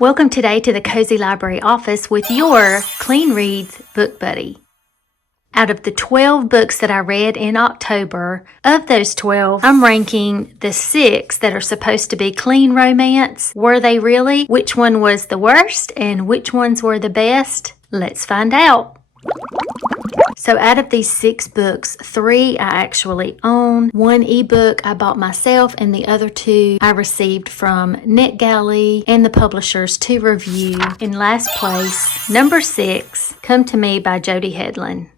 Welcome today to the Cozy Library office with your Clean Reads book buddy. Out of the 12 books that I read in October, of those 12, I'm ranking the 6 that are supposed to be clean romance. Were they really? Which one was the worst and which ones were the best? Let's find out. So out of these 6 books, 3 I actually own. 1 ebook I bought myself, and the other 2 I received from NetGalley and the publishers to review. In last place, number 6, Come to Me by Jody Hedlund.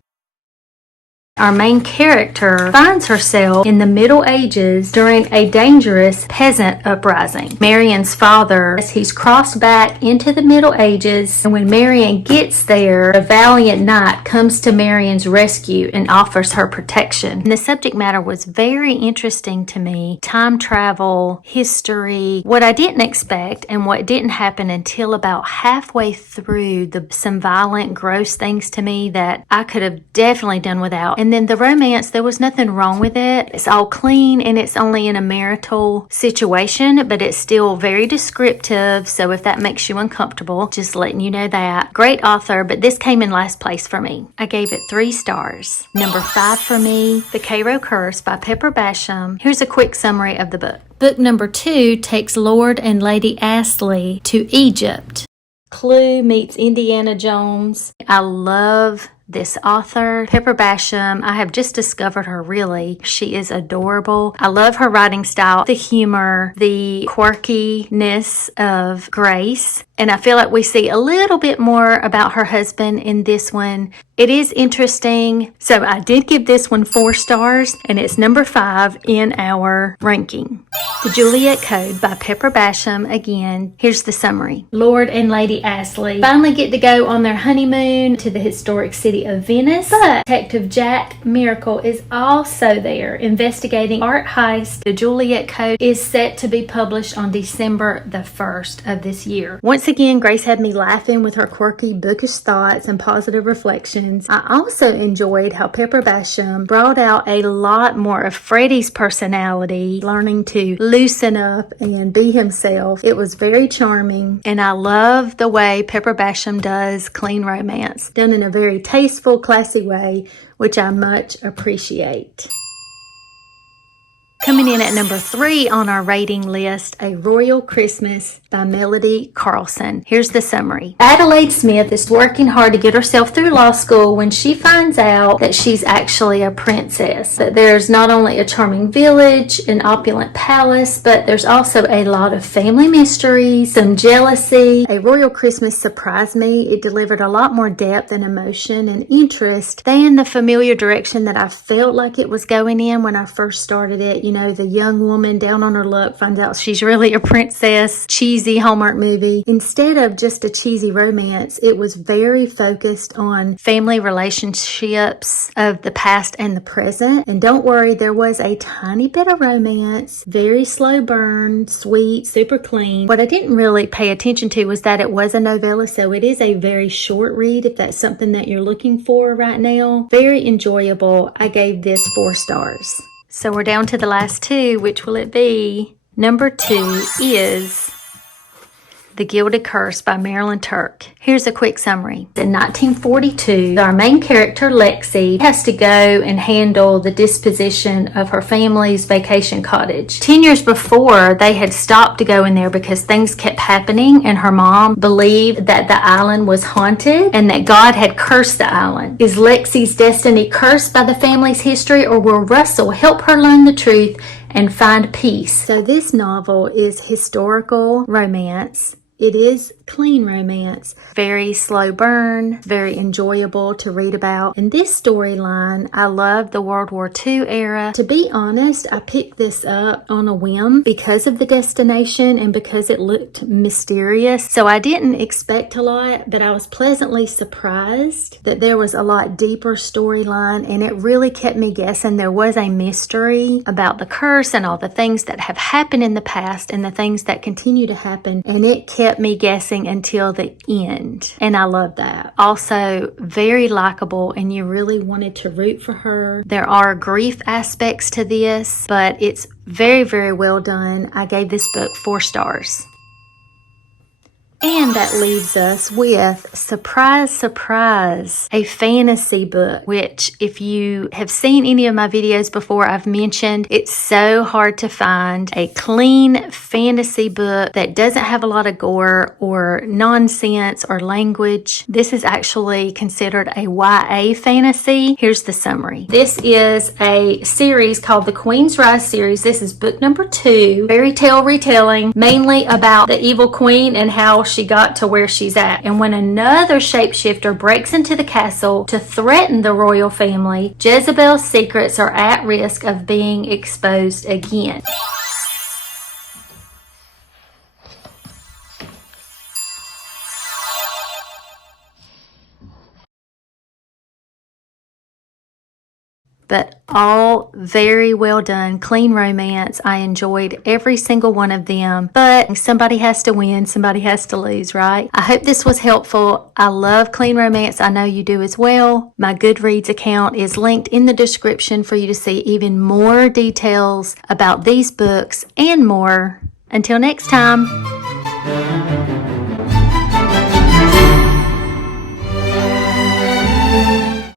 Our main character finds herself in the Middle Ages during a dangerous peasant uprising. Marion's father, as he's crossed back into the Middle Ages, and when Marion gets there, a valiant knight comes to Marion's rescue and offers her protection. And the subject matter was very interesting to me. Time travel, history, what I didn't expect and what didn't happen until about halfway through, some violent, gross things to me that I could have definitely done without. And then the romance, there was nothing wrong with it. It's all clean and it's only in a marital situation, but it's still very descriptive. So if that makes you uncomfortable, just letting you know that. Great author, but this came in last place for me. I gave it 3 stars. Number 5 for me, The Cairo Curse by Pepper Basham. Here's a quick summary of the book. Book number 2 takes Lord and Lady Astley to Egypt. Clue meets Indiana Jones. I love this author, Pepper Basham. I have just discovered her, really. She is adorable. I love her writing style, the humor, the quirkiness of Grace. And I feel like we see a little bit more about her husband in this one. It is interesting. So I did give this one 4 stars, and it's number 5 in our ranking. The Juliet Code by Pepper Basham. Again, here's the summary. Lord and Lady Astley finally get to go on their honeymoon to the historic city of Venice, but Detective Jack Miracle is also there investigating art heist. The Juliet Code is set to be published on December the 1st of this year. Once again, Grace had me laughing with her quirky bookish thoughts and positive reflections. I also enjoyed how Pepper Basham brought out a lot more of Freddie's personality, learning to loosen up and be himself. It was very charming, and I love the way Pepper Basham does clean romance, done in a very tasteful, classy way, which I much appreciate. Coming in at number 3 on our rating list, A Royal Christmas by Melody Carlson. Here's the summary. Adelaide Smith is working hard to get herself through law school when she finds out that she's actually a princess. That there's not only a charming village, an opulent palace, but there's also a lot of family mysteries, some jealousy. A Royal Christmas surprised me. It delivered a lot more depth and emotion and interest than the familiar direction that I felt like it was going in when I first started it. You know, the young woman down on her luck finds out she's really a princess. Cheesy Hallmark movie. Instead of just a cheesy romance, it was very focused on family relationships of the past and the present. And don't worry, there was a tiny bit of romance, very slow burn, sweet, super clean. What I didn't really pay attention to was that it was a novella, so it is a very short read if that's something that you're looking for right now. Very enjoyable. I gave this 4 stars. So we're down to the last 2. Which will it be? Number 2 is The Gilded Curse by Marilyn Turk. Here's a quick summary. In 1942, our main character, Lexi, has to go and handle the disposition of her family's vacation cottage. 10 years before, they had stopped to go in there because things kept happening, and her mom believed that the island was haunted and that God had cursed the island. Is Lexi's destiny cursed by the family's history, or will Russell help her learn the truth and find peace? So this novel is historical romance. It is clean romance, very slow burn, very enjoyable to read about. In this storyline, I love the World War II era. To be honest, I picked this up on a whim because of the destination and because it looked mysterious. So I didn't expect a lot, but I was pleasantly surprised that there was a lot deeper storyline, and it really kept me guessing. There was a mystery about the curse and all the things that have happened in the past and the things that continue to happen, and it kept me guessing until the end, and I love that. Also very likable, and you really wanted to root for her. There are grief aspects to this, but it's very, very well done. I gave this book 4 stars. And that leaves us with, surprise, surprise, a fantasy book, which if you have seen any of my videos before, I've mentioned it's so hard to find a clean fantasy book that doesn't have a lot of gore or nonsense or language. This is actually considered a YA fantasy. Here's the summary. This is a series called the Queen's Rise series. This is book number 2, fairy tale retelling, mainly about the evil queen and how she got to where she's at. And when another shapeshifter breaks into the castle to threaten the royal family, Jezebel's secrets are at risk of being exposed again. But all very well done, clean romance. I enjoyed every single one of them, but somebody has to win, somebody has to lose, right? I hope this was helpful. I love clean romance. I know you do as well. My Goodreads account is linked in the description for you to see even more details about these books and more. Until next time.